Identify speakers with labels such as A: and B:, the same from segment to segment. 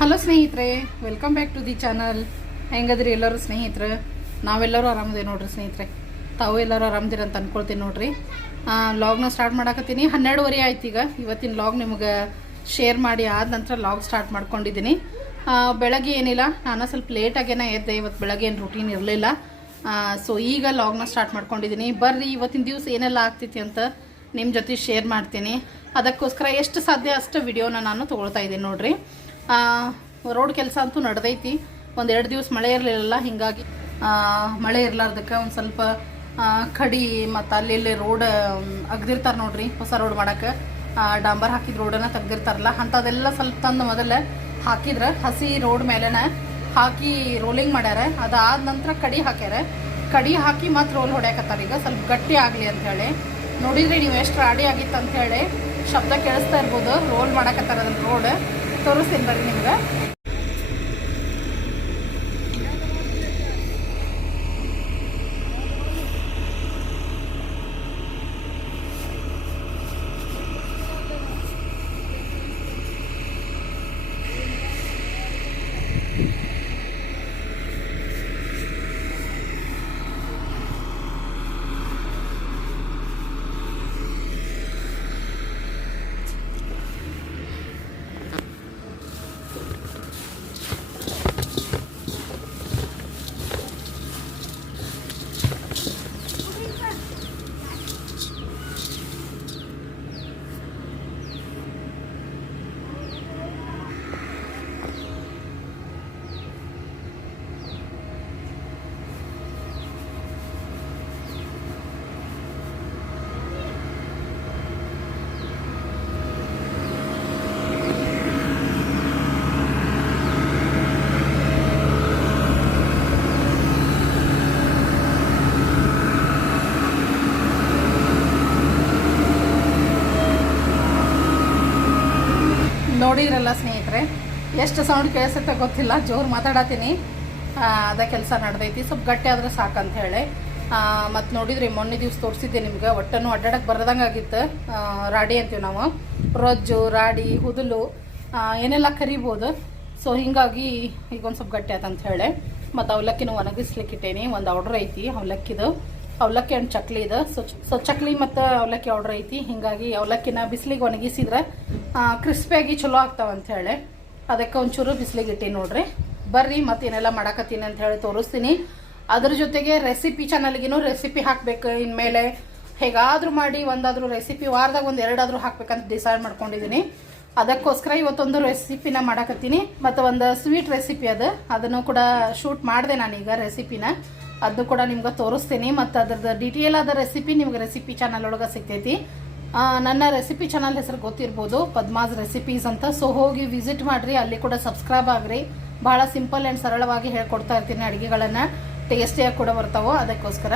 A: Hello ಸ್ನೇಹಿತರೆ. Welcome back to the channel ಹೆಂಗದ್ರಿ ಎಲ್ಲರೂ ಸ್ನೇಹಿತರೆ? ನಾವೆಲ್ಲರೂ ಆರಾಮದೇ ನೋಡ್ರಿ ಸ್ನೇಹಿತರೆ. ತಾವು ಎಲ್ಲರೂ ಆರಾಮದಿರ ಅಂತ ಅಂದ್ಕೊಳ್ತೀನಿ ನೋಡ್ರಿ. ಲಾಗ್ನ ಸ್ಟಾರ್ಟ್ ಮಾಡಾಕತ್ತೀನಿ. ಹನ್ನೆರಡುವರೆ ಆಯ್ತು ಈಗ. ಇವತ್ತಿನ ಲಾಗ್ ನಿಮಗೆ ಶೇರ್ ಮಾಡಿ ಆದ ನಂತರ ಲಾಗ್ ಸ್ಟಾರ್ಟ್ ಮಾಡ್ಕೊಂಡಿದ್ದೀನಿ ಬೆಳಗ್ಗೆ ಏನಿಲ್ಲ. ನಾನು ಸ್ವಲ್ಪ ಲೇಟಾಗೇನ ಎದ್ದೆ. ಇವತ್ತು ಬೆಳಗ್ಗೆ ಏನು ರೂಟೀನ್ ಇರಲಿಲ್ಲ. ಸೊ ಈಗ ಲಾಗ್ನ ಸ್ಟಾರ್ಟ್ ಮಾಡ್ಕೊಂಡಿದ್ದೀನಿ ಬರ್ರಿ, ಇವತ್ತಿನ ದಿವಸ ಏನೆಲ್ಲ ಆಗ್ತೈತಿ ಅಂತ ನಿಮ್ಮ ಜೊತೆ ಶೇರ್ ಮಾಡ್ತೀನಿ. ಅದಕ್ಕೋಸ್ಕರ ಎಷ್ಟು ಸಾಧ್ಯ ಅಷ್ಟು ವಿಡಿಯೋನ ನಾನು ತೊಗೊಳ್ತಾ ಇದ್ದೀನಿ ನೋಡ್ರಿ. ರೋಡ್ ಕೆಲಸ ಅಂತೂ ನಡೆದೈತಿ. ಒಂದು ಎರಡು ದಿವಸ ಮಳೆ ಇರಲಿಲ್ಲ ಹಿಂಗಾಗಿ ಮಳೆ ಇರಲಾರ್ದಕ್ಕೆ ಒಂದು ಸ್ವಲ್ಪ ಕಡಿ ಮತ್ತು ಅಲ್ಲಿ ಇಲ್ಲಿ ರೋಡ್ ಅಗ್ದಿರ್ತಾರೆ ನೋಡ್ರಿ ಹೊಸ ರೋಡ್ ಮಾಡಕ್ಕೆ ಡಾಂಬರ್ ಹಾಕಿದ ರೋಡನ್ನ ತೆಗ್ದಿರ್ತಾರಲ್ಲ ಅಂಥದ್ದೆಲ್ಲ ಸ್ವಲ್ಪ ತಂದು ಮೊದಲು ಹಾಕಿದ್ರೆ ಹಸಿ ರೋಡ್ ಮೇಲೆನ ಹಾಕಿ ರೋಲಿಂಗ್ ಮಾಡ್ಯಾರ. ಅದಾದ ನಂತರ ಕಡಿ ಹಾಕ್ಯಾರ. ಕಡಿ ಹಾಕಿ ಮತ್ತು ರೋಲ್ ಹೊಡ್ಯಾಕತ್ತಾರ ಈಗ, ಸ್ವಲ್ಪ ಗಟ್ಟಿ ಆಗಲಿ ಅಂತ ಹೇಳಿ. ನೋಡಿದ್ರಿ ನೀವು ಎಷ್ಟು ರಾಡಿ ಆಗಿತ್ತು ಅಂತ ಹೇಳಿ, ಶಬ್ದ ಕೇಳಿಸ್ತಾ ಇರ್ಬೋದು ರೋಲ್ ಮಾಡಾಕತ್ತಾರ ಅದನ್ನು ರೋಡ್ ತೋರಿಸ್ತೀನಿ ಬರ್ರಿ ನಿಮ್ಗೆ ನೋಡಿದ್ರಲ್ಲ ಸ್ನೇಹಿತರೆ ಎಷ್ಟು ಸೌಂಡ್ ಕೇಳಿಸುತ್ತೆ ಗೊತ್ತಿಲ್ಲ, ಜೋರು ಮಾತಾಡತ್ತೀನಿ. ಅದ ಕೆಲಸ ನಡೆದೈತಿ, ಸ್ವಲ್ಪ ಗಟ್ಟಿ ಆದ್ರೆ ಸಾಕಂತ ಹೇಳಿ. ಮತ್ತು ನೋಡಿದ್ರಿ, ಮೊನ್ನೆ ದಿವ್ಸ ತೋರಿಸಿದ್ದೆ ನಿಮ್ಗೆ ಒಟ್ಟನ್ನು ಅಡ್ಡಾಡಕ್ಕೆ ಬರದಂಗೆ ಆಗಿತ್ತು. ರಾಡಿ ಅಂತೀವಿ ನಾವು. ರೊಜ್ಜು, ರಾಡಿ, ಹುದಲು ಏನೆಲ್ಲ ಕರಿಬೋದು. ಸೊ ಹಿಂಗಾಗಿ ಈಗ ಒಂದು ಸ್ವಲ್ಪ ಗಟ್ಟಿ ಆಯ್ತಂತ ಹೇಳಿ. ಮತ್ತು ಅವಲಕ್ಕಿನೂ ಒಣಗಿಸ್ಲಿಕ್ಕೆ ಇಟ್ಟೇನಿ ಒಂದು ಆರ್ಡ್ರ್ ಐತಿ ಅವಲಕ್ಕಿದು. ಅವಲಕ್ಕಿ ಅಂಡ್ ಚಕ್ಲಿ ಇದು. ಸೊ ಸೊ ಚಕ್ಲಿ ಮತ್ತು ಅವಲಕ್ಕಿ ಆರ್ಡ್ರ್ ಐತಿ. ಹಿಂಗಾಗಿ ಅವಲಕ್ಕಿನ ಬಿಸಿಲಿಗೆ ಒಣಗಿಸಿದ್ರೆ ಕ್ರಿಸ್ಪಿಯಾಗಿ ಚಲೋ ಆಗ್ತಾವ ಅಂತ ಹೇಳಿ. ಅದಕ್ಕೆ ಒಂಚೂರು ಬಿಸಿಲಿಗೆ ಇಟ್ಟಿ ನೋಡ್ರಿ. ಬರ್ರಿ, ಮತ್ತೇನೆಲ್ಲ ಮಾಡಾಕತ್ತೀನಿ ಅಂತ ಹೇಳಿ ತೋರಿಸ್ತೀನಿ. ಅದ್ರ ಜೊತೆಗೆ ರೆಸಿಪಿ ಚಾನಲ್ಗಿನೂ ರೆಸಿಪಿ ಹಾಕಬೇಕು. ಇನ್ಮೇಲೆ ಹೇಗಾದ್ರೂ ಮಾಡಿ ಒಂದಾದ್ರೂ ರೆಸಿಪಿ ವಾರದಾಗ ಒಂದು ಎರಡಾದ್ರೂ ಹಾಕ್ಬೇಕಂತ ಡಿಸೈಡ್ ಮಾಡ್ಕೊಂಡಿದ್ದೀನಿ ಅದಕ್ಕೋಸ್ಕರ ಇವತ್ತೊಂದು ರೆಸಿಪಿನ ಮಾಡಾಕತ್ತೀನಿ. ಮತ್ತು ಒಂದು ಸ್ವೀಟ್ ರೆಸಿಪಿ ಅದು. ಅದನ್ನು ಕೂಡ ಶೂಟ್ ಮಾಡಿದೆ ನಾನೀಗ ರೆಸಿಪಿನ ಅದನ್ನು ಕೂಡ ನಿಮ್ಗೆ ತೋರಿಸ್ತೀನಿ. ಮತ್ತು ಅದ್ರದ್ದು ಡಿಟೇಲ್ ಆದ ರೆಸಿಪಿ ನಿಮ್ಗೆ ರೆಸಿಪಿ ಚಾನಲ್ ಒಳಗೆ ಸಿಗ್ತೈತಿ. ನನ್ನ ರೆಸಿಪಿ ಚಾನಲ್ ಹೆಸರು ಗೊತ್ತಿರ್ಬೋದು, ಪದ್ಮಾಸ್ ರೆಸಿಪೀಸ್ ಅಂತ. ಸೊ ಹೋಗಿ ವಿಸಿಟ್ ಮಾಡಿರಿ, ಅಲ್ಲಿ ಕೂಡ ಸಬ್ಸ್ಕ್ರೈಬ್ ಆಗ್ರಿ. ಭಾಳ ಸಿಂಪಲ್ ಆ್ಯಂಡ್ ಸರಳವಾಗಿ ಹೇಳ್ಕೊಡ್ತಾ ಇರ್ತೀನಿ ಅಡುಗೆಗಳನ್ನು. ಟೇಸ್ಟಿಯಾಗಿ ಕೂಡ ಬರ್ತಾವೋ ಅದಕ್ಕೋಸ್ಕರ.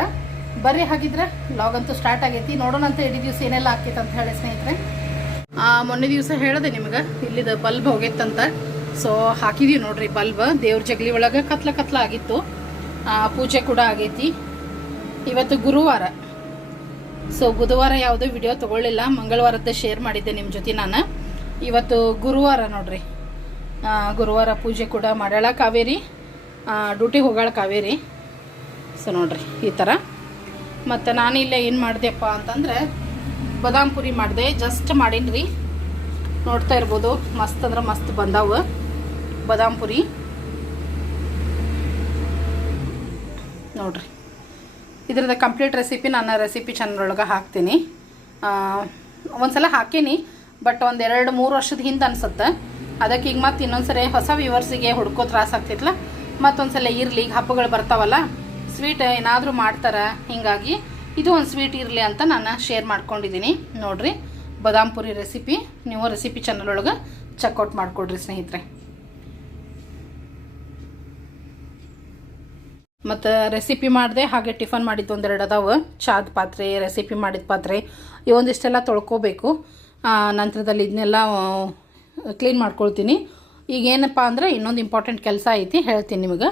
A: ಬರ್ರಿ ಹಾಗಿದ್ರೆ ಲಾಗ್ ಅಂತೂ ಸ್ಟಾರ್ಟ್ ಆಗೈತಿ. ನೋಡೋಣ ಅಂತ ಇಡೀ ದಿವಸ ಏನೆಲ್ಲ ಆಕೈತೆ ಅಂತ ಹೇಳಿ ಸ್ನೇಹಿತರೆ. ಮೊನ್ನೆ ದಿವಸ ಹೇಳಿದೆ ನಿಮ್ಗೆ, ಇಲ್ಲಿದ ಬಲ್ಬ್ ಹೋಗೈತಂತ. ಸೊ ಹಾಕಿದೀವಿ ನೋಡ್ರಿ ಬಲ್ಬ್. ದೇವ್ರ ಜಗಲಿ ಒಳಗೆ ಕತ್ಲ ಕತ್ಲ ಆಗಿತ್ತು. ಪೂಜೆ ಕೂಡ ಆಗೈತಿ. ಇವತ್ತು ಗುರುವಾರ. ಸೊ ಬುಧವಾರ ಯಾವುದೋ ವಿಡಿಯೋ ತಗೊಳ್ಳಿಲ್ಲ. ಮಂಗಳವಾರದ್ದೇ ಶೇರ್ ಮಾಡಿದ್ದೆ ನಿಮ್ಮ ಜೊತೆ ನಾನು. ಇವತ್ತು ಗುರುವಾರ ನೋಡ್ರಿ. ಗುರುವಾರ ಪೂಜೆ ಕೂಡ ಮಾಡ್ಯಾಳ ಕಾವೇರಿ. ಡ್ಯೂಟಿಗೆ ಹೋಗಾಳ ಕಾವೇರಿ. ಸೊ ನೋಡ್ರಿ, ಈ ಥರ ಮತ್ತು ನಾನು ಇಲ್ಲೇ ಏನು ಮಾಡಿದೆಪ್ಪ ಅಂತಂದರೆ, ಬದಾಮ್ ಪುರಿ ಮಾಡಿದೆ. ಜಸ್ಟ್ ಮಾಡೀನಿ ನೋಡ್ತಾ ಇರ್ಬೋದು. ಮಸ್ತ್ ಅಂದ್ರೆ ಮಸ್ತ್ ಬಂದಾವು ಬದಾಮ್ ಪುರಿ. ನೋಡ್ರಿ. ಇದ್ರದ್ದು ಕಂಪ್ಲೀಟ್ ರೆಸಿಪಿ ನನ್ನ ರೆಸಿಪಿ ಚಾನಲ್ ಹಾಕ್ತೀನಿ. ಒಂದು ಸಲ ಹಾಕೀನಿ ಬಟ್ ಒಂದು ಎರಡು, ಮೂರು ವರ್ಷದ ಹಿಂದೆ ಅನಿಸುತ್ತೆ. ಅದಕ್ಕೆ ಈಗ ಮತ್ತೆ ಇನ್ನೊಂದ್ಸರಿ ಹೊಸ ವ್ಯೂವರ್ಸಿಗೆ ಹುಡ್ಕೋ ತ್ರಾಸ ಆಗ್ತಿತ್ತಲ್ಲ ಮತ್ತೊಂದ್ಸಲ ಇರಲಿ ಈಗ ಹಬ್ಬಗಳು ಬರ್ತಾವಲ್ಲ ಸ್ವೀಟ್ ಏನಾದರೂ ಮಾಡ್ತಾರೆ, ಹೀಗಾಗಿ ಇದು ಒಂದು ಸ್ವೀಟ್ ಇರಲಿ ಅಂತ ನಾನು ಶೇರ್ ಮಾಡ್ಕೊಂಡಿದ್ದೀನಿ ನೋಡಿರಿ, ಬದಾಮ್ ಪುರಿ ರೆಸಿಪಿ ನೀವು ರೆಸಿಪಿ ಚಾನಲ್ ಒಳಗೆ ಚೆಕ್ಔಟ್ ಮಾಡಿಕೊಡ್ರಿ ಸ್ನೇಹಿತರೆ. ಮತ್ತು ರೆಸಿಪಿ ಮಾಡಿದೆ, ಹಾಗೆ ಟಿಫನ್ ಮಾಡಿದ್ದು ಒಂದೆರಡು ಅದಾವೆ. ಚಾದ ಪಾತ್ರೆ ರೆಸಿಪಿ ಮಾಡಿದ ಪಾತ್ರೆ ಇವೊಂದಿಷ್ಟೆಲ್ಲ ತೊಳ್ಕೊಬೇಕು. ನಂತರದಲ್ಲಿ ಇದನ್ನೆಲ್ಲ ಕ್ಲೀನ್ ಮಾಡ್ಕೊಳ್ತೀನಿ. ಈಗ ಏನಪ್ಪ ಅಂದರೆ ಇನ್ನೊಂದು ಇಂಪಾರ್ಟೆಂಟ್ ಕೆಲಸ ಐತಿ, ಹೇಳ್ತೀನಿ ನಿಮಗೆ.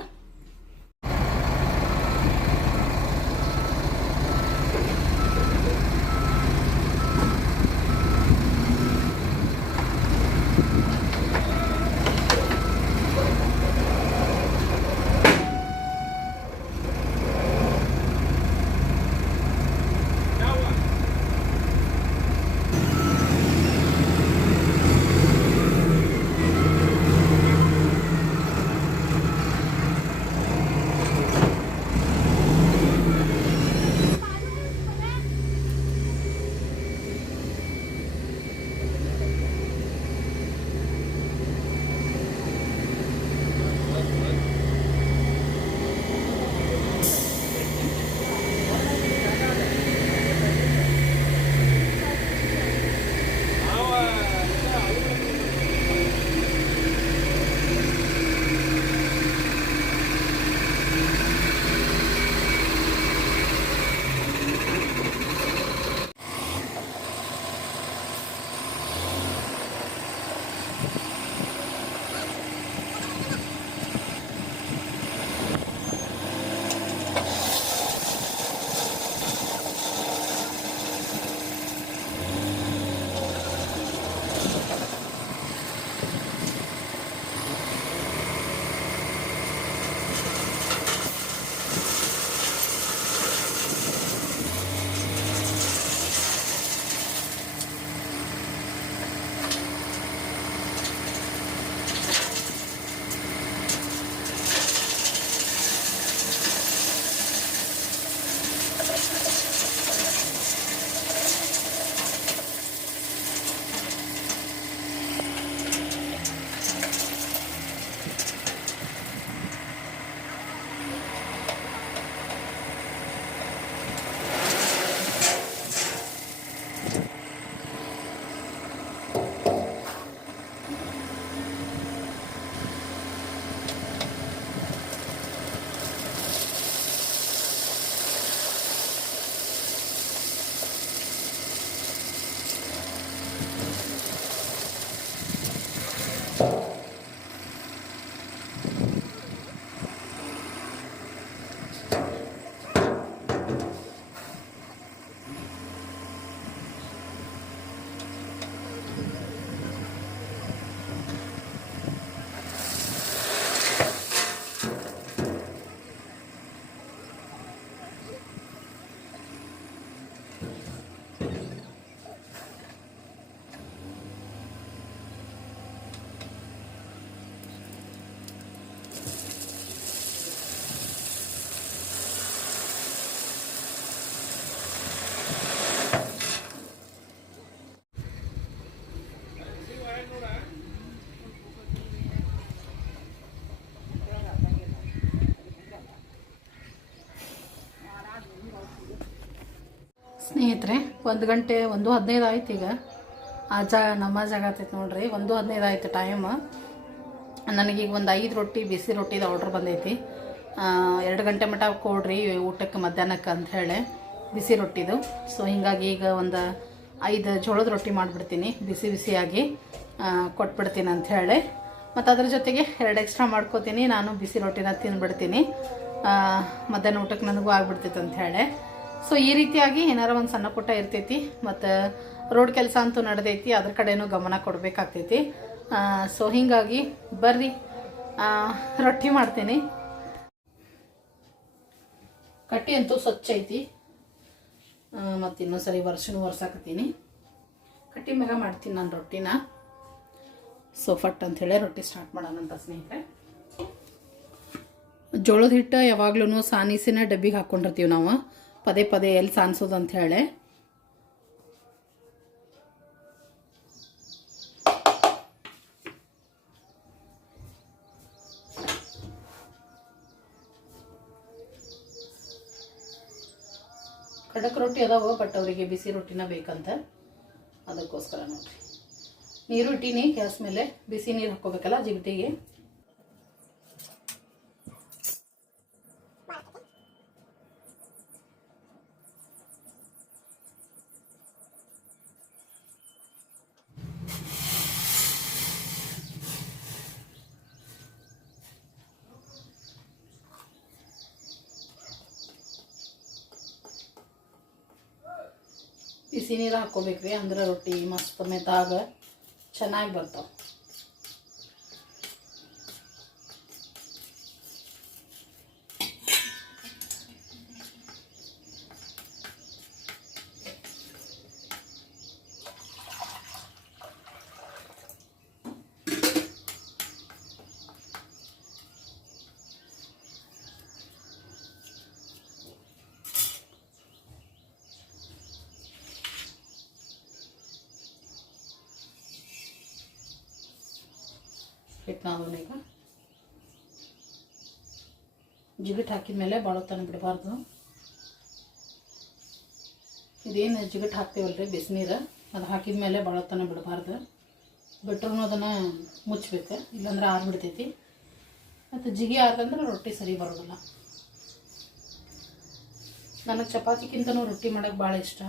A: ಸ್ನೇಹಿತರೆ, ಒಂದು ಗಂಟೆ, ಒಂದು ಹದಿನೈದು ಆಯ್ತು ಈಗ. ಆ ಜಾಗ ನಮ್ಮ ಜಾಗ ಆಗ್ತೈತೆ ನೋಡ್ರಿ, ಒಂದು ಹದಿನೈದು ಆಯ್ತು ಟೈಮ್ ನನಗೀಗ ಒಂದು ಐದು ರೊಟ್ಟಿ, ಬಿಸಿ ರೊಟ್ಟಿದ ಆರ್ಡ್ರ್ ಬಂದೈತಿ. ಎರಡು ಗಂಟೆ ಮಟ್ಟ ಕೊಡ್ರಿ, ಊಟಕ್ಕೆ ಮಧ್ಯಾಹ್ನಕ್ಕೆ ಅಂತ ಹೇಳಿ, ಬಿಸಿ ರೊಟ್ಟಿದು. ಸೊ ಹೀಗಾಗಿ ಈಗ ಒಂದು ಐದು ಜೋಳದ ರೊಟ್ಟಿ ಮಾಡಿಬಿಡ್ತೀನಿ, ಬಿಸಿ ಬಿಸಿಯಾಗಿ ಕೊಟ್ಬಿಡ್ತೀನಿ ಅಂತ ಹೇಳಿ. ಮತ್ತು ಅದ್ರ ಜೊತೆಗೆ ಎರಡು ಎಕ್ಸ್ಟ್ರಾ ಮಾಡ್ಕೋತೀನಿ, ನಾನು ಬಿಸಿ ರೊಟ್ಟಿನ ತಿಂದ್ಬಿಡ್ತೀನಿ ಮಧ್ಯಾಹ್ನ ಊಟಕ್ಕೆ ನನಗೂ ಆಗ್ಬಿಡ್ತಿತ್ತು ಅಂತ ಹೇಳಿ. ಸೊ ಈ ರೀತಿಯಾಗಿ ಏನಾರ ಒಂದು ಸಣ್ಣ ಪುಟ್ಟ ಇರ್ತೈತಿ, ಮತ್ತು ರೋಡ್ ಕೆಲಸ ಅಂತೂ ನಡೆದೈತಿ, ಅದ್ರ ಕಡೆನೂ ಗಮನ ಕೊಡಬೇಕಾಗ್ತೈತಿ. ಸೊ ಹೀಗಾಗಿ ಬರ್ರಿ ರೊಟ್ಟಿ ಮಾಡ್ತೀನಿ. ಕಟ್ಟಿ ಅಂತೂ ಸ್ವಚ್ಛ ಐತಿ. ಮತ್ತು ಇನ್ನೊಂದು ಸರಿ ವರ್ಷನೂ ಒರ್ಸಾಕತ್ತೀನಿ ಕಟ್ಟಿ ಮ್ಯಾಗ ಮಾಡ್ತೀನಿ ನಾನು ರೊಟ್ಟಿನ. ಸೊ ಫಟ್ ಅಂಥೇಳಿ ರೊಟ್ಟಿ ಸ್ಟಾರ್ಟ್ ಮಾಡೋಣಂತ ಸ್ನೇಹಿತರೆ. ಜೋಳದ ಹಿಟ್ಟು ಯಾವಾಗ್ಲೂ ಸಾನಿಸಿನ ಡಬ್ಬಿಗೆ ಹಾಕ್ಕೊಂಡಿರ್ತೀವಿ ನಾವು. ಪದೇ ಪದೇ ಎಲ್ಲಿ ಸಾನ್ಸೋದು ಅಂತ ಹೇಳಿ. ಖಡಕ್ ರೊಟ್ಟಿ ಅದಾವ ಬಟ್ ಅವರಿಗೆ ಬಿಸಿ ರೊಟ್ಟಿನ ಬೇಕಂತ ಅದಕ್ಕೋಸ್ಕರ ನೋಡ್ರಿ. ನೀರು ಇಟ್ಟೀನಿ ಗ್ಯಾಸ್ ಮೇಲೆ ಬಿಸಿ ನೀರು ಹಾಕೋಬೇಕಲ್ಲ ಜಿಗಟಿಗೆ. ಬಿಸಿ ನೀರು ಹಾಕ್ಕೋಬೇಕ್ರಿ ಅಂದ್ರೆ ರೊಟ್ಟಿ ಮಸ್ತ್ ಮೆತ್ತಾಗ ಚೆನ್ನಾಗಿ ಬರ್ತಾವ. ನಾವು ಈಗ. ಜಿಗಿಟ್ ಹಾಕಿದ ಮೇಲೆ ಭಾಳ ಹೊತ್ತನ ಬಿಡಬಾರ್ದು. ಇದೇನು ಜಿಗಿಟ್ ಹಾಕ್ತೀವಲ್ರಿ ಬಿಸಿನೀರು? ಅದು ಹಾಕಿದ ಮೇಲೆ ಭಾಳ ಹೊತ್ತನ ಬಿಡಬಾರ್ದು. ಬಿಟ್ರೂ ಅದನ್ನು ಮುಚ್ಚಬೇಕು ಇಲ್ಲಾಂದ್ರೆ ಆರ್ಬಿಡ್ತೈತಿ. ಮತ್ತು ಜಿಗಿ ಆತಂದ್ರೆ ರೊಟ್ಟಿ ಸರಿ ಬರೋದಿಲ್ಲ. ನನಗೆ ಚಪಾತಿಗಿಂತನೂ ರೊಟ್ಟಿ ಮಾಡೋಕ್ಕೆ ಭಾಳ ಇಷ್ಟ.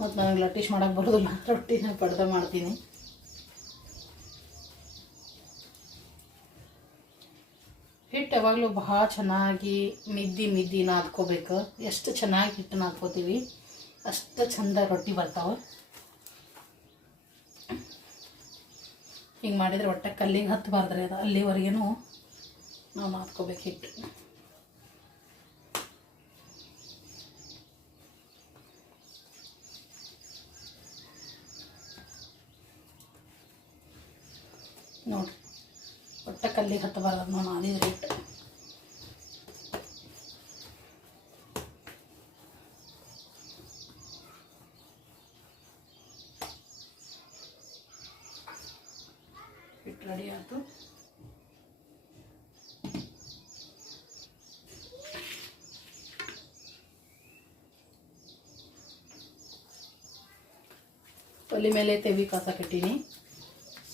A: ಮತ್ತು ನನಗೆ ಲಟ್ಟಿಶ್ ಮಾಡೋಕ್ಕೆ ಬರೋದಿಲ್ಲ ರೊಟ್ಟಿನ ಪಡ್ದ ಮಾಡ್ತೀನಿ. ಹಿಟ್ಟು ಯಾವಾಗಲೂ ಭಾಳ ಚೆನ್ನಾಗಿ ಮಿದ್ದಿ ಮಿದ್ದಿ ನಾದ್ಕೋಬೇಕು. ಎಷ್ಟು ಚೆನ್ನಾಗಿ ಹಿಟ್ಟು ನಾದ್ಕೋತೀವಿ, ಅಷ್ಟು ಚಂದ ರೊಟ್ಟಿ ಬರ್ತಾವೆ. ಹಿಂಗೆ ಮಾಡಿದರೆ ಒಟ್ಟೆ ಕಲ್ಲಿಗೆ ಹತ್ತಬಾರ್ದ್ರಿ ಅದು. ಅಲ್ಲಿವರೆಗೂ ನಾವು ನಾದ್ಕೋಬೇಕು ಹಿಟ್ಟು ನೋಡ್ರಿ ಒಟ್ಟ ಕಲ್ಲಿಗೆ ಹತ್ತಬಾರ್ದು ನಾವು ನಾದಿದ್ರೆ ಹಿಟ್ಟು ಹಿಟ್ಟು ರೆಡಿ ಆಯ್ತು. ಒಲೆ ಮೇಲೆ ತೆವಿ ಕಾಸಕ್ಕಿಟ್ಟೀನಿ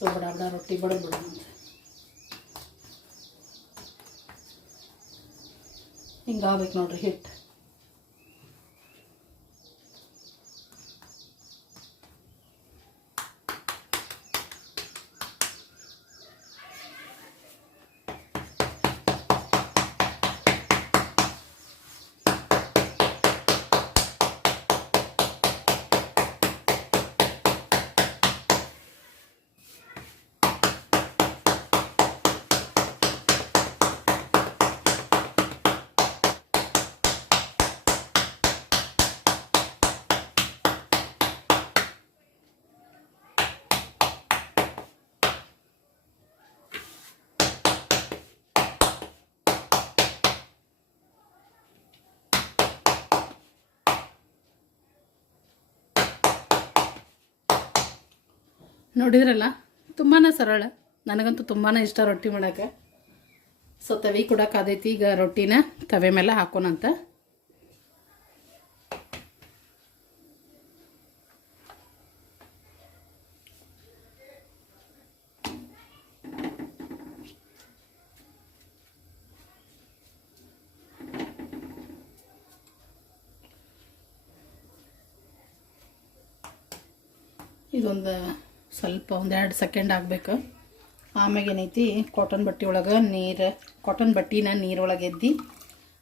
A: ಸೊ ಬಡ ಬಡ ರೊಟ್ಟಿ ಬಡದ್ ಬಿಡೋಣ ಅಂತ. ಹಿಂಗಾಗ್ಬೇಕು ನೋಡ್ರಿ ಹಿಟ್ಟು ನೋಡಿದ್ರಲ್ಲ? ತುಂಬಾ ಸರಳ. ನನಗಂತೂ ತುಂಬಾ ಇಷ್ಟ ರೊಟ್ಟಿ ಮಾಡೋಕ್ಕೆ. ಸೊ, ತವಿ ಕೂಡ ಕಾದೈತಿ. ಈಗ ರೊಟ್ಟಿನ ತವೆ ಮೇಲೆ ಹಾಕೋಣಂತ ಇದೊಂದು ಸ್ವಲ್ಪ ಒಂದೆರಡು ಸೆಕೆಂಡ್ ಆಗಬೇಕು. ಆಮ್ಯಾಗ ಏನೈತಿ ಕಾಟನ್ ಬಟ್ಟೆ ಒಳಗೆ ನೀರು ಕಾಟನ್ ಬಟ್ಟಿನ ನೀರೊಳಗೆ ಎದ್ದು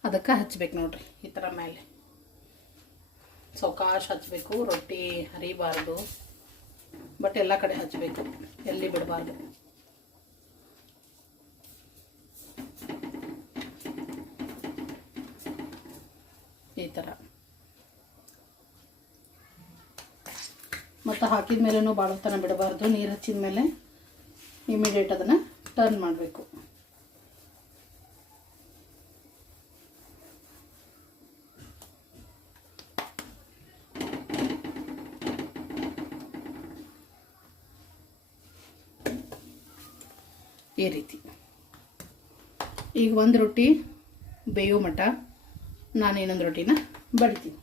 A: ಅದಕ್ಕೆ ಹಚ್ಬೇಕು ನೋಡ್ರಿ ಈ ಥರ ಮೇಲೆ. ಸೌಕಾಶ ಹಚ್ಚಬೇಕು ರೊಟ್ಟಿ ಹರಿಬಾರ್ದು ಬಟ್ ಎಲ್ಲ ಕಡೆ ಹಚ್ಚಬೇಕು ಎಲ್ಲಿ ಬಿಡಬಾರ್ದು ಈ ಥರ ಮತ್ತು ಹಾಕಿದ ಮೇಲೂ ಭಾಳ ಹೊತ್ತನ ಬಿಡಬಾರ್ದು. ನೀರು ಹಚ್ಚಿದ ಮೇಲೆ ಇಮಿಡಿಯೇಟ್ ಅದನ್ನು ಟರ್ನ್ ಮಾಡಬೇಕು. ಈ ರೀತಿ. ಈಗ ಒಂದು ರೊಟ್ಟಿ ಬೇಯೋ ನಾನು ಇನ್ನೊಂದು ರೊಟ್ಟಿನ ಬಡಿತೀನಿ.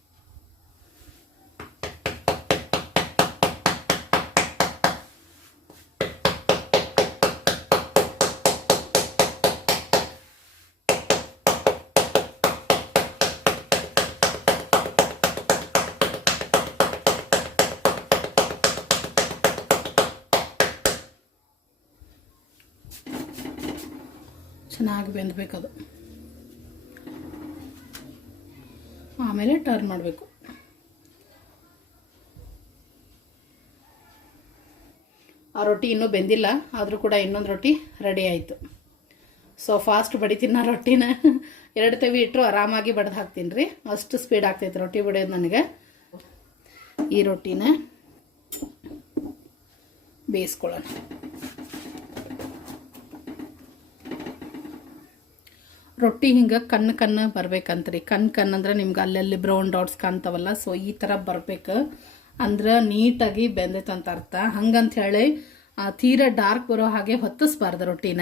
A: ಚೆನ್ನಾಗಿ ಬೆಂದಬೇಕದು. ಆಮೇಲೆ ಟರ್ನ್ ಮಾಡಬೇಕು. ಆ ರೊಟ್ಟಿ ಇನ್ನೂ ಬೆಂದಿಲ್ಲ, ಆದರೂ ಕೂಡ ಇನ್ನೊಂದು ರೊಟ್ಟಿ ರೆಡಿ ಆಯಿತು. ಸೊ ಫಾಸ್ಟ್ ಬಡಿತೀನಿ ರೊಟ್ಟಿನ. ಎರಡು ತವಿ ಇಟ್ಟರು ಆರಾಮಾಗಿ ಬಡ್ದು ಹಾಕ್ತೀನಿ ರೀ. ಅಷ್ಟು ಸ್ಪೀಡ್ ಆಗ್ತೈತೆ ರೊಟ್ಟಿ ಬಡಿಯೋದು ನನಗೆ. ಈ ರೊಟ್ಟಿನ ಬೇಯಿಸ್ಕೊಳ್ಳೋಣ. ರೊಟ್ಟಿ ಹಿಂಗೆ ಕಣ್ಣು ಕಣ್ಣು ಬರ್ಬೇಕಂತ್ರಿ. ಕಣ್ಣು ಕಣ್ಣು ಅಂದ್ರೆ ನಿಮ್ಗೆ ಅಲ್ಲಲ್ಲಿ ಬ್ರೌನ್ ಡಾಟ್ಸ್ ಕಾಣ್ತಾವಲ್ಲ ಸೊ ಈ ಥರ ಬರ್ಬೇಕು. ಅಂದ್ರೆ ನೀಟಾಗಿ ಬೆಂದೈತಂತ ಅರ್ಥ. ಹಂಗಂತ ಹೇಳಿ ತೀರಾ ಡಾರ್ಕ್ ಬರೋ ಹಾಗೆ ಹೊತ್ತಿಸ್ಬಾರ್ದು ರೊಟ್ಟಿನ.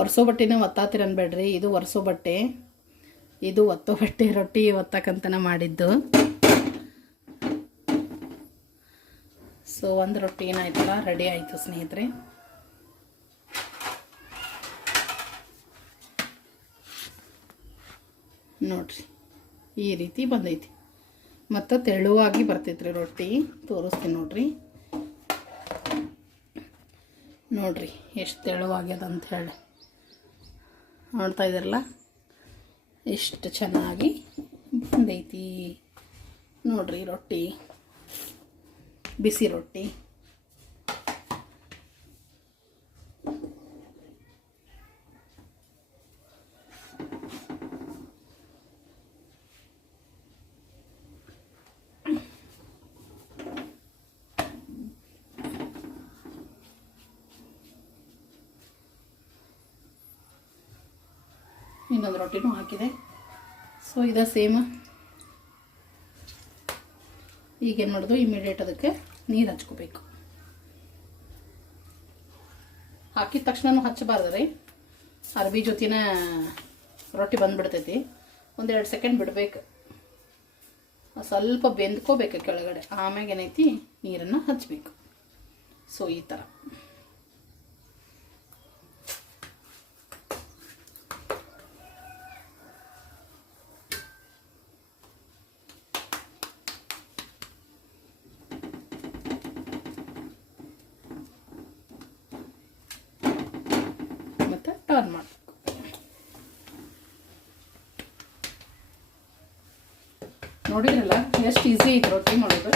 A: ಒರೆಸೋ ಬಟ್ಟೆನೇ ಒತ್ತಾತಿರ ಅನ್ಬೇಡ್ರಿ. ಇದು ಒರೆಸೋ ಬಟ್ಟೆ. ಇದು ಒತ್ತೋ ಬಟ್ಟೆ, ರೊಟ್ಟಿ ಒತ್ತಕ್ಕಂತನ ಮಾಡಿದ್ದು. ಸೊ ಒಂದು ರೊಟ್ಟಿ ಏನಾಯ್ತಲ್ಲ? ರೆಡಿ ಆಯಿತು ಸ್ನೇಹಿತರೆ. ನೋಡ್ರಿ, ಈ ರೀತಿ ಬಂದೈತಿ. ಮತ್ತು ತೆಳುವಾಗಿ ಬರ್ತೈತ್ರಿ ರೊಟ್ಟಿ. ತೋರಿಸ್ತೀನಿ ನೋಡ್ರಿ. ನೋಡ್ರಿ, ಎಷ್ಟು ತೆಳುವಾಗ್ಯದ ಅಂತ ಹೇಳಿ. ನೋಡ್ತಾ ಇದ್ದೀರಲ್ಲ? ಎಷ್ಟು ಚೆನ್ನಾಗಿ ಬಂದೈತಿ. ನೋಡ್ರಿ ರೊಟ್ಟಿ ಬಿಸಿ ರೊಟ್ಟಿ. ಇನ್ನೊಂದು ರೊಟ್ಟಿನೂ ಹಾಕಿದೆ. ಸೊ ಇದು ಸೇಮ್ ಈಗೇನು ಮಾಡೋದು? ಇಮಿಡಿಯೇಟ್ ಅದಕ್ಕೆ ನೀರು ಹಚ್ಕೋಬೇಕು. ಹಾಕಿದ ತಕ್ಷಣ ಹಚ್ಚಬಾರ್ದು ರೀ ಅರ್ಬಿ ಜೊತಿನ ರೊಟ್ಟಿ ಬಂದುಬಿಡ್ತೈತಿ. ಒಂದೆರಡು ಸೆಕೆಂಡ್ ಬಿಡಬೇಕು. ಸ್ವಲ್ಪ ಬೆಂದ್ಕೋಬೇಕು ಕೆಳಗಡೆ. ಆಮ್ಯಾಗ ಏನೈತಿ ನೀರನ್ನು ಹಚ್ಚಬೇಕು ಸೊ ಈ ಥರ ಟರ್ನ್ ಮಾಡಬೇಕು ನೋಡಿದ್ರಲ್ಲ ಎಷ್ಟು ಈಸಿ ಐತೆ ರೊಟ್ಟಿ ಮಾಡೋದು.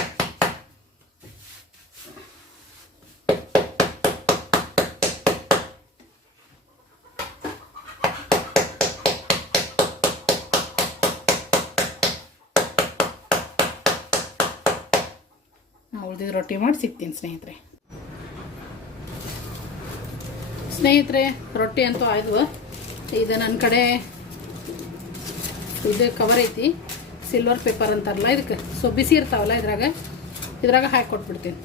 A: ಉಳಿದಿದ್ದು ರೊಟ್ಟಿ ಮಾಡಿ ಸಿಗ್ತೀನಿ ಸ್ನೇಹಿತರೆ. ಸ್ನೇಹಿತರೆ, ರೊಟ್ಟಿ ಅಂತೂ ಆಯ್ತು ಇದು ನನ್ನ ಕಡೆ ಇದು ಕವರ್ ಐತಿ. ಸಿಲ್ವರ್ ಪೇಪರ್ ಅಂತಾರಲ್ಲ ಇದಕ್ಕೆ. ಸೊ ಬಿಸಿ ಇರ್ತಾವಲ್ಲ ಇದ್ರಾಗ. ಇದ್ರಾಗ ಹಾಕಿ ಕೊಟ್ಬಿಡ್ತೀನಿ.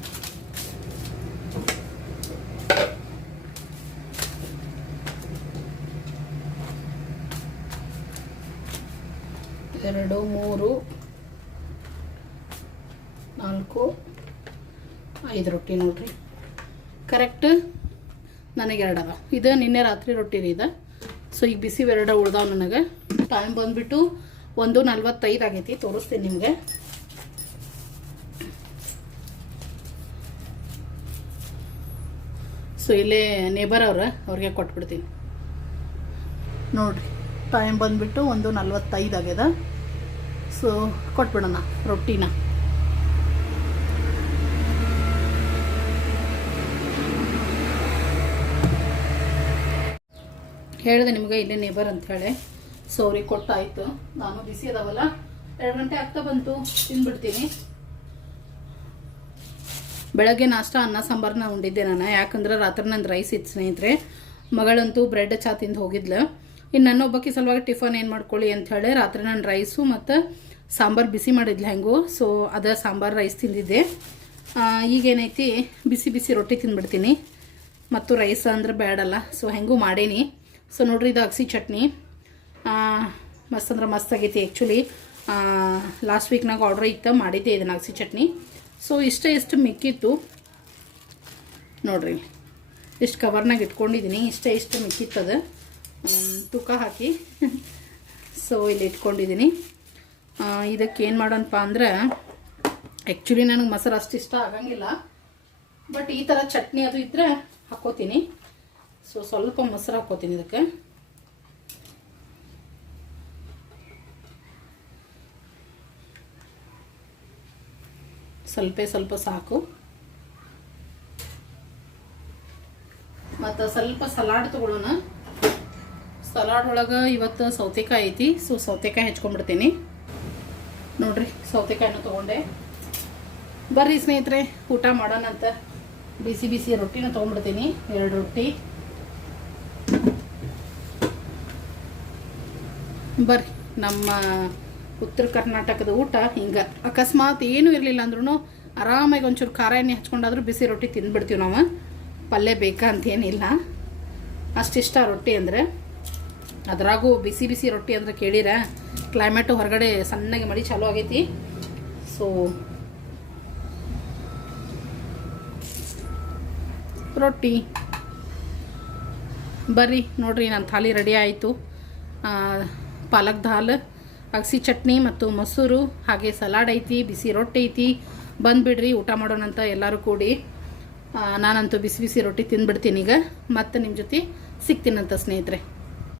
A: ಎರಡು, ಮೂರು, ನಾಲ್ಕು, ಐದು ರೊಟ್ಟಿ ನೋಡ್ರಿ. ನನಗೆ ಎರಡು ಅದ ಇದು ನಿನ್ನೆ ರಾತ್ರಿ ರೊಟ್ಟಿ ರೀ ಇದು. ಸೊ ಈಗ ಬಿಸಿ ಎರಡು ಉಳ್ದಾವ ನನಗೆ. ಟೈಮ್ ಬಂದುಬಿಟ್ಟು ಒಂದು ನಲ್ವತ್ತೈದು ಆಗೈತಿ. ತೋರಿಸ್ತೀನಿ ನಿಮಗೆ. ಸೊ ಇಲ್ಲೇ ನೇಬರ್ ಅವ್ರ, ಅವ್ರಿಗೆ ಕೊಟ್ಬಿಡ್ತೀನಿ. ನೋಡ್ರಿ ಟೈಮ್ ಬಂದುಬಿಟ್ಟು ಒಂದು ನಲ್ವತ್ತೈದು ಆಗ್ಯದ. ಸೊ ಕೊಟ್ಬಿಡೋಣ, ರೊಟ್ಟಿನ. ಹೇಳಿದೆ ನಿಮಗೆ ಇಲ್ಲೇ ನೇಬರ್ ಅಂತ ಹೇಳಿ. ಸೊ ಅವ್ರಿಗೆ ಕೊಟ್ಟಾಯ್ತು. ನಾನು ಬಿಸಿ ಅದಾವಲ್ಲ. ಎರಡು ಗಂಟೆ ಆಗ್ತಾ ಬಂತು. ತಿಂದ್ಬಿಡ್ತೀನಿ ಬೆಳಗ್ಗೆ ನಾಷ್ಟ, ಅನ್ನ ಸಾಂಬಾರನ್ನ ಉಂಡಿದ್ದೆ ನಾನು. ಯಾಕಂದ್ರೆ ರಾತ್ರಿ ನಂದು ರೈಸ್ ಇತ್ತು ಸ್ನೇಹಿತರೆ. ಮಗಳಂತೂ ಬ್ರೆಡ್ ಚಾ ತಿಂದು ಹೋಗಿದ್ಲು. ಇನ್ನು ನನ್ನ ಒಬ್ಬಕ್ಕೆ ಸಲುವಾಗಿ ಟಿಫನ್ ಏನು ಮಾಡ್ಕೊಳ್ಳಿ ಅಂತ ಹೇಳಿ ರಾತ್ರಿ ನಾನು ರೈಸು ಮತ್ತು ಸಾಂಬಾರು ಬಿಸಿ ಮಾಡಿದ್ಲು ಹೆಂಗು. ಸೊ ಅದ ಸಾಂಬಾರು ರೈಸ್ ತಿಂದಿದ್ದೆ. ಈಗೇನೈತಿ? ಬಿಸಿ ಬಿಸಿ ರೊಟ್ಟಿ ತಿಂದ್ಬಿಡ್ತೀನಿ ಮತ್ತು ರೈಸ್ ಅಂದ್ರೆ ಬೇಡಲ್ಲ ಸೊ ಹೆಂಗೂ ಮಾಡೀನಿ. ಸೊ ನೋಡ್ರಿ, ಇದು ಅಗಸಿ ಚಟ್ನಿ. ಮಸ್ತ್ ಅಂದ್ರೆ ಮಸ್ತ್ ಆಗೈತಿ ಆ್ಯಕ್ಚುಲಿ ಲಾಸ್ಟ್ ವೀಕ್ನಾಗ ಆರ್ಡ್ರ್ ಇತ್ತು, ಮಾಡಿದ್ದೆ ಇದನ್ನು ಅಗಸಿ ಚಟ್ನಿ. ಸೊ ಇಷ್ಟೇ ಇಷ್ಟು ಮಿಕ್ಕಿತ್ತು? ನೋಡ್ರಿ, ಇಷ್ಟು ಕವರ್ನಾಗ ಇಟ್ಕೊಂಡಿದ್ದೀನಿ ಇಷ್ಟೇ ಇಷ್ಟು ಮಿಕ್ಕಿತ್ತದ ತೂಕ ಹಾಕಿ. ಸೊ ಇಲ್ಲಿ ಇಟ್ಕೊಂಡಿದ್ದೀನಿ ಇದಕ್ಕೆ ಏನು ಮಾಡೋಣಪ್ಪ ಅಂದ್ರೆ ಆ್ಯಕ್ಚುಲಿ ನನಗೆ ಮೊಸರು ಅಷ್ಟು ಇಷ್ಟ ಆಗಂಗಿಲ್ಲ. ಬಟ್ ಈ ಥರ ಚಟ್ನಿ ಅದು ಇದ್ದರೆ ಹಾಕ್ಕೋತೀನಿ ಸೊ ಸ್ವಲ್ಪ ಮೊಸರು ಹಾಕ್ಕೋತೀನಿ ಇದಕ್ಕೆ. ಸ್ವಲ್ಪ ಸ್ವಲ್ಪ ಸಾಕು. ಮತ್ತು ಸ್ವಲ್ಪ ಸಲಾಡ್ ತಗೊಳ್ಳೋಣ ಸಲಾಡ್ ಒಳಗೆ ಇವತ್ತು ಸೌತೆಕಾಯಿ ಐತಿ. ಸೊ ಸೌತೆಕಾಯಿ ಹೆಚ್ಕೊಂಡ್ಬಿಡ್ತೀನಿ. ನೋಡ್ರಿ, ಸೌತೆಕಾಯಿನ ತೊಗೊಂಡೆ. ಬರ್ರಿ ಸ್ನೇಹಿತರೆ, ಊಟ ಮಾಡೋಣ ಅಂತ ಬಿಸಿ ಬಿಸಿ ರೊಟ್ಟಿನ ತೊಗೊಂಡ್ಬಿಡ್ತೀನಿ. ಎರಡು ರೊಟ್ಟಿ. ಬರ್ರಿ, ನಮ್ಮ ಉತ್ತರ ಕರ್ನಾಟಕದ ಊಟ ಹಿಂಗೆ. ಅಕಸ್ಮಾತ್ ಏನೂ ಇರಲಿಲ್ಲ ಅಂದ್ರೂ ಆರಾಮಾಗಿ ಒಂಚೂರು ಖಾರ ಎಣ್ಣೆ ಹಚ್ಕೊಂಡಾದ್ರೂ ಬಿಸಿ ರೊಟ್ಟಿ ತಿಂದ್ಬಿಡ್ತೀವಿ ನಾವು. ಪಲ್ಯ ಬೇಕಾ ಅಂತೇನಿಲ್ಲ. ಅಷ್ಟಿಷ್ಟ ರೊಟ್ಟಿ ಅಂದರೆ, ಅದ್ರಾಗೂ ಬಿಸಿ ಬಿಸಿ ರೊಟ್ಟಿ ಅಂದ್ರೆ ಕೇಳಿರ ಕ್ಲೈಮೇಟು ಹೊರಗಡೆ ಸಣ್ಣಗೆ ಮಡಿ ಚಾಲೂ ಆಗೈತಿ. ಸೊ ರೊಟ್ಟಿ. ಬರ್ರಿ, ನೋಡ್ರಿ, ನನ್ನ ಥಾಲಿ ರೆಡಿ ಆಯಿತು. ಪಾಲಕ್ ದಾಲ್, ಅಗಸಿ ಚಟ್ನಿ ಮತ್ತು ಮೊಸರು, ಹಾಗೆ ಸಲಾಡ್ ಐತಿ, ಬಿಸಿ ರೊಟ್ಟಿ ಐತಿ. ಬಂದುಬಿಡ್ರಿ ಊಟ ಮಾಡೋಣಂತ ಎಲ್ಲರೂ ಕೂಡಿ. ನಾನಂತೂ ಬಿಸಿ ಬಿಸಿ ರೊಟ್ಟಿ ತಿಂದ್ಬಿಡ್ತೀನಿ ಈಗ. ಮತ್ತು ನಿಮ್ಮ ಜೊತೆ ಸಿಗ್ತೀನಂತ ಸ್ನೇಹಿತರೆ.